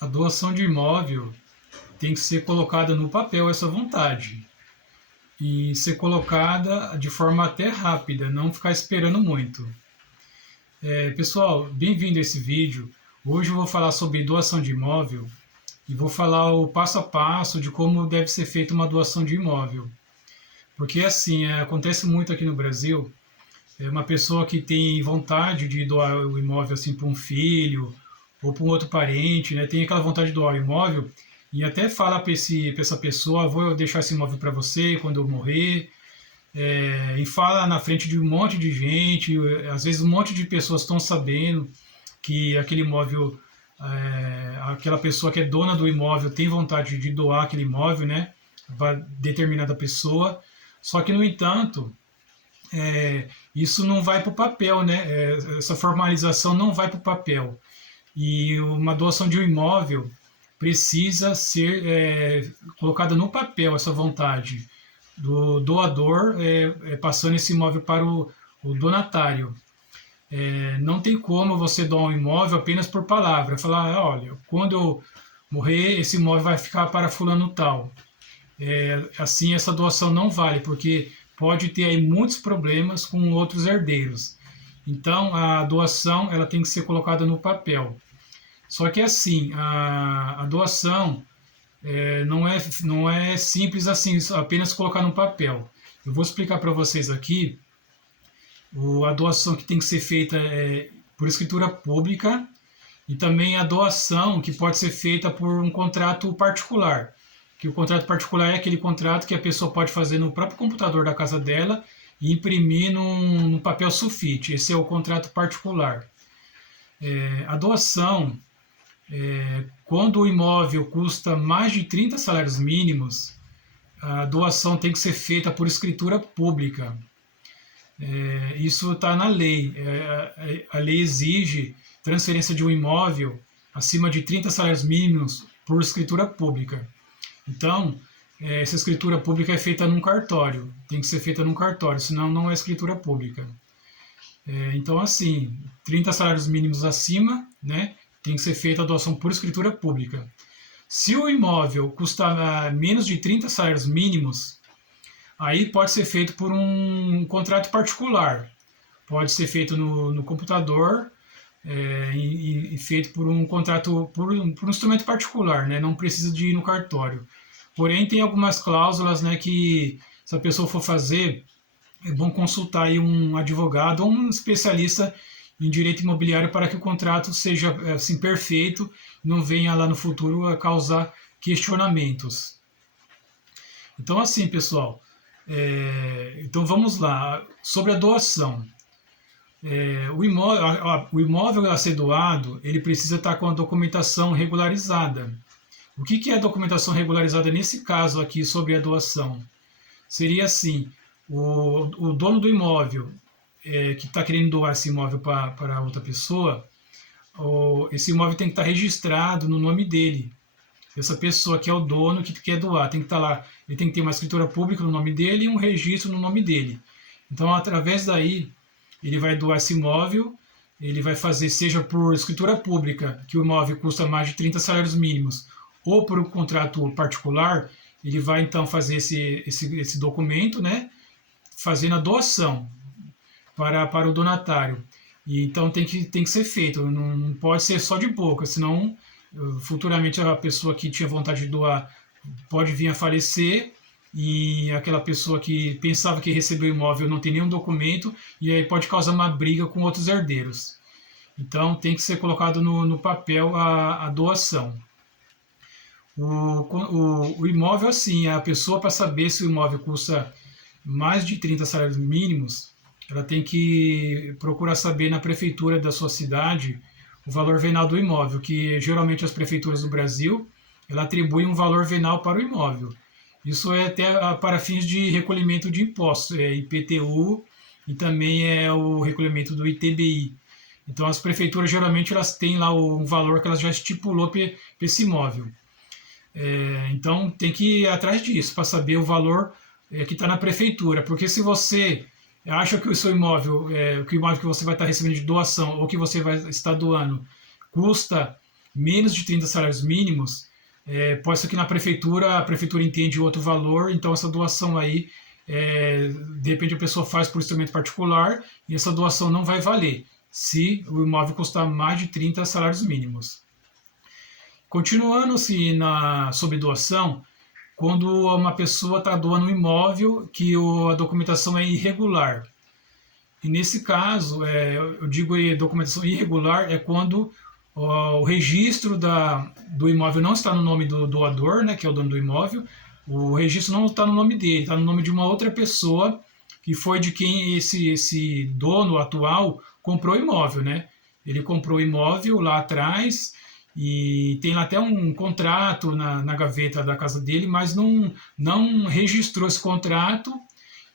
A doação de imóvel tem que ser colocada no papel essa vontade e ser colocada de forma até rápida, não ficar esperando muito. Pessoal, bem-vindo a esse vídeo. Hoje eu vou falar sobre doação de imóvel e vou falar o passo a passo de como deve ser feita uma doação de imóvel. Porque assim, acontece muito aqui no Brasil, uma pessoa que tem vontade de doar o imóvel assim para um filho ou para um outro parente, né, tem aquela vontade de doar o imóvel e até fala para essa pessoa, vou deixar esse imóvel para você quando eu morrer, e fala na frente de um monte de gente, às vezes um monte de pessoas estão sabendo que aquele imóvel, aquela pessoa que é dona do imóvel tem vontade de doar aquele imóvel, né, para determinada pessoa, só que no entanto, isso não vai para o papel, né? Essa formalização não vai para o papel. E uma doação de um imóvel precisa ser colocada no papel, essa vontade do doador passando esse imóvel para o donatário. Não tem como você doar um imóvel apenas por palavra, falar, olha, quando eu morrer, esse imóvel vai ficar para fulano tal. Assim, essa doação não vale, porque pode ter aí muitos problemas com outros herdeiros. Então, a doação ela tem que ser colocada no papel. Só que assim, a doação não é simples assim, apenas colocar no papel. Eu vou explicar para vocês aqui a doação que tem que ser feita por escritura pública e também a doação que pode ser feita por um contrato particular. Que o contrato particular é aquele contrato que a pessoa pode fazer no próprio computador da casa dela e imprimir num papel sulfite. Esse é o contrato particular. A doação, quando o imóvel custa mais de 30 salários mínimos, a doação tem que ser feita por escritura pública. Isso está na lei. A lei exige transferência de um imóvel acima de 30 salários mínimos por escritura pública. Então, essa escritura pública é feita num cartório. Tem que ser feita num cartório, senão não é escritura pública. Então, assim, 30 salários mínimos acima, né, tem que ser feita a doação por escritura pública. Se o imóvel custa menos de 30 salários mínimos, aí pode ser feito por um contrato particular. Pode ser feito no computador e feito por um contrato, por um instrumento particular, né? Não precisa de ir no cartório. Porém, tem algumas cláusulas, né, que se a pessoa for fazer, é bom consultar aí um advogado ou um especialista em direito imobiliário para que o contrato seja assim perfeito, não venha lá no futuro a causar questionamentos. Então, assim, pessoal, então vamos lá sobre a doação. O imóvel a ser doado, ele precisa estar com a documentação regularizada. O que é a documentação regularizada nesse caso aqui sobre a doação? Seria assim, o dono do imóvel que está querendo doar esse imóvel para outra pessoa, esse imóvel tem que estar registrado no nome dele. Essa pessoa que é o dono que quer doar, tem que estar lá, ele tem que ter uma escritura pública no nome dele e um registro no nome dele. Então, através daí, ele vai doar esse imóvel, ele vai fazer, seja por escritura pública, que o imóvel custa mais de 30 salários mínimos, ou por um contrato particular, ele vai então fazer esse documento, né, fazendo a doação para o donatário. E então tem que ser feito, não pode ser só de boca, senão futuramente a pessoa que tinha vontade de doar pode vir a falecer e aquela pessoa que pensava que recebeu o imóvel não tem nenhum documento e aí pode causar uma briga com outros herdeiros. Então tem que ser colocado no papel a doação. O imóvel, assim, a pessoa para saber se o imóvel custa mais de 30 salários mínimos, ela tem que procurar saber na prefeitura da sua cidade o valor venal do imóvel, que geralmente as prefeituras do Brasil ela atribui um valor venal para o imóvel. Isso é até para fins de recolhimento de impostos, IPTU e também é o recolhimento do ITBI. Então as prefeituras geralmente elas têm lá um valor que elas já estipulou para esse imóvel. Então tem que ir atrás disso para saber o valor que está na prefeitura, porque se você acha que o seu imóvel, que o imóvel que você vai estar recebendo de doação ou que você vai estar doando custa menos de 30 salários mínimos, pode ser que na prefeitura, a prefeitura entende outro valor, então essa doação aí, de repente a pessoa faz por instrumento particular e essa doação não vai valer, se o imóvel custar mais de 30 salários mínimos. Continuando-se sobre doação, quando uma pessoa está doando um imóvel que a documentação é irregular. E nesse caso, eu digo documentação irregular, é quando o registro do imóvel não está no nome do doador, né, que é o dono do imóvel, o registro não está no nome dele, está no nome de uma outra pessoa que foi de quem esse dono atual comprou o imóvel, né? Ele comprou o imóvel lá atrás e tem lá até um contrato na gaveta da casa dele, mas não registrou esse contrato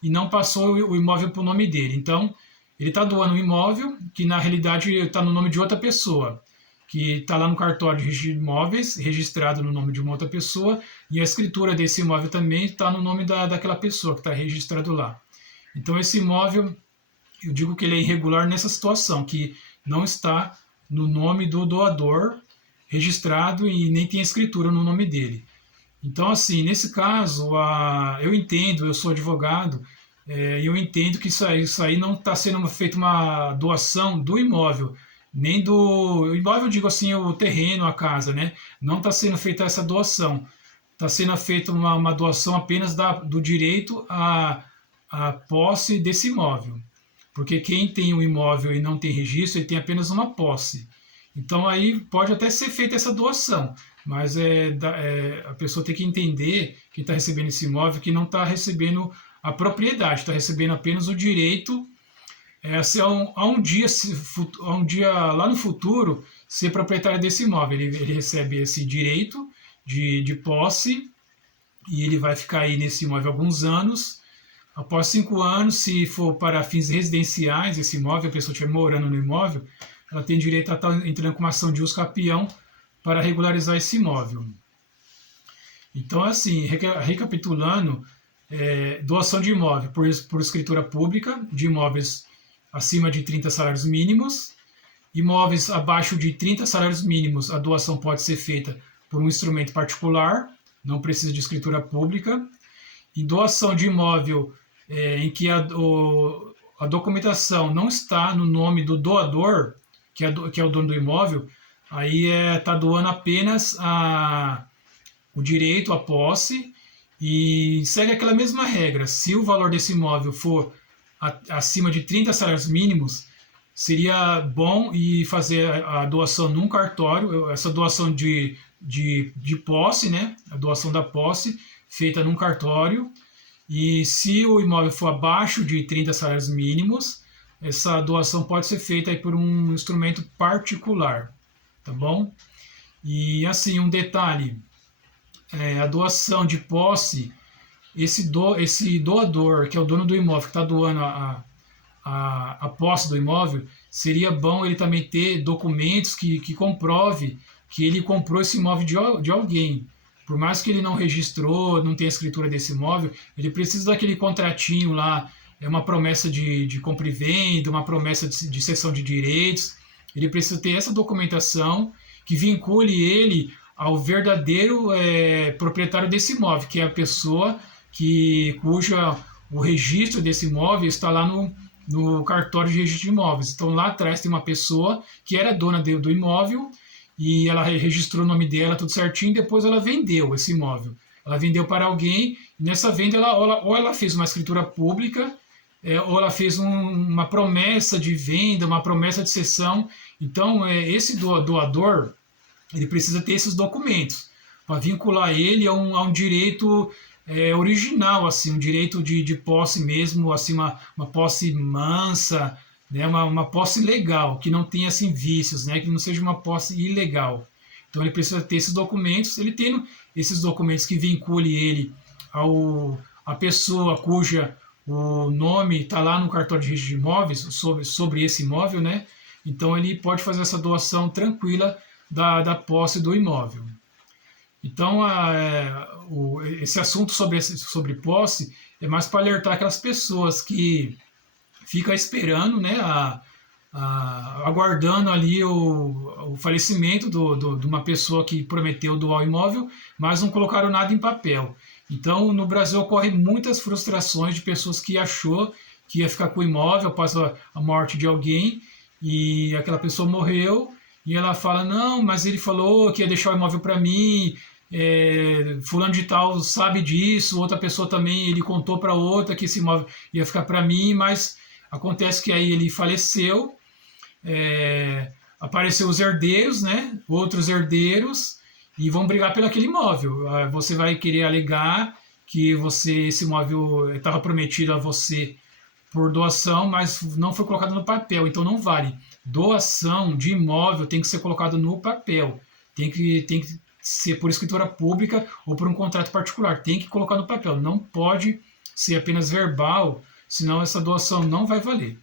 e não passou o imóvel para o nome dele. Então, ele está doando um imóvel que, na realidade, está no nome de outra pessoa, que está lá no cartório de registro de imóveis, registrado no nome de uma outra pessoa, e a escritura desse imóvel também está no nome daquela pessoa que está registrado lá. Então, esse imóvel, eu digo que ele é irregular nessa situação, que não está no nome do doador registrado e nem tem escritura no nome dele. Então, assim, nesse caso, eu entendo, eu sou advogado, eu entendo que isso aí não está sendo feita uma doação do imóvel, nem do imóvel, eu digo assim, o terreno, a casa, né? Não está sendo feita essa doação. Está sendo feita uma doação apenas do direito à posse desse imóvel. Porque quem tem um imóvel e não tem registro, ele tem apenas uma posse. Então aí pode até ser feita essa doação, mas a pessoa tem que entender que está recebendo esse imóvel, que não está recebendo a propriedade, está recebendo apenas o direito a um dia lá no futuro ser proprietário desse imóvel. Ele recebe esse direito de posse e ele vai ficar aí nesse imóvel alguns anos. Após 5 anos, se for para fins residenciais esse imóvel, a pessoa estiver morando no imóvel, ela tem direito a estar entrando com uma ação de uso capião para regularizar esse imóvel. Então, assim, recapitulando, doação de imóvel por escritura pública, de imóveis acima de 30 salários mínimos, imóveis abaixo de 30 salários mínimos, a doação pode ser feita por um instrumento particular, não precisa de escritura pública, e doação de imóvel em que a documentação não está no nome do doador, que é o dono do imóvel, aí está doando apenas o direito à posse e segue aquela mesma regra. Se o valor desse imóvel for acima de 30 salários mínimos, seria bom fazer a doação num cartório, essa doação de posse, né? A doação da posse feita num cartório. E se o imóvel for abaixo de 30 salários mínimos, essa doação pode ser feita aí por um instrumento particular, tá bom? E assim, um detalhe, a doação de posse, esse doador, que é o dono do imóvel, que está doando a posse do imóvel, seria bom ele também ter documentos que comprove que ele comprou esse imóvel de alguém. Por mais que ele não registrou, não tenha escritura desse imóvel, ele precisa daquele contratinho lá, uma promessa de compra e venda, uma promessa de cessão de direitos. Ele precisa ter essa documentação que vincule ele ao verdadeiro proprietário desse imóvel, que é a pessoa cuja o registro desse imóvel está lá no cartório de registro de imóveis. Então lá atrás tem uma pessoa que era dona do imóvel e ela registrou o nome dela, tudo certinho, depois ela vendeu esse imóvel. Ela vendeu para alguém, e nessa venda ou ela fez uma escritura pública, ou ela fez uma promessa de venda, uma promessa de cessão. Então, esse doador, ele precisa ter esses documentos para vincular ele a um direito original, assim, um direito de posse mesmo, assim, uma posse mansa, né, uma posse legal, que não tenha assim, vícios, né, que não seja uma posse ilegal. Então ele precisa ter esses documentos, ele tendo esses documentos que vincule ele a pessoa cuja o nome está lá no cartório de registro de imóveis, sobre esse imóvel, né? Então ele pode fazer essa doação tranquila da posse do imóvel. Então esse assunto sobre posse é mais para alertar aquelas pessoas que ficam esperando, né, aguardando ali o falecimento de uma pessoa que prometeu doar o imóvel, mas não colocaram nada em papel. Então, no Brasil ocorrem muitas frustrações de pessoas que achou que ia ficar com o imóvel após a morte de alguém e aquela pessoa morreu e ela fala, não, mas ele falou que ia deixar o imóvel para mim, fulano de tal sabe disso, outra pessoa também, ele contou para outra que esse imóvel ia ficar para mim, mas acontece que aí ele faleceu, apareceu os herdeiros, né, outros herdeiros, e vão brigar pelo aquele imóvel. Você vai querer alegar que esse imóvel estava prometido a você por doação, mas não foi colocado no papel, então não vale. Doação de imóvel tem que ser colocado no papel, tem que ser por escritura pública ou por um contrato particular, tem que colocar no papel, não pode ser apenas verbal, senão essa doação não vai valer.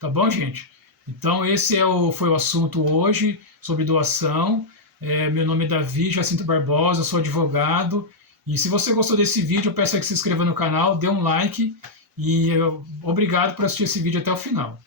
Tá bom, gente? Então esse foi o assunto hoje sobre doação. Meu nome é Davi Jacinto Barbosa, sou advogado. E se você gostou desse vídeo, eu peço que se inscreva no canal, dê um like e obrigado por assistir esse vídeo até o final.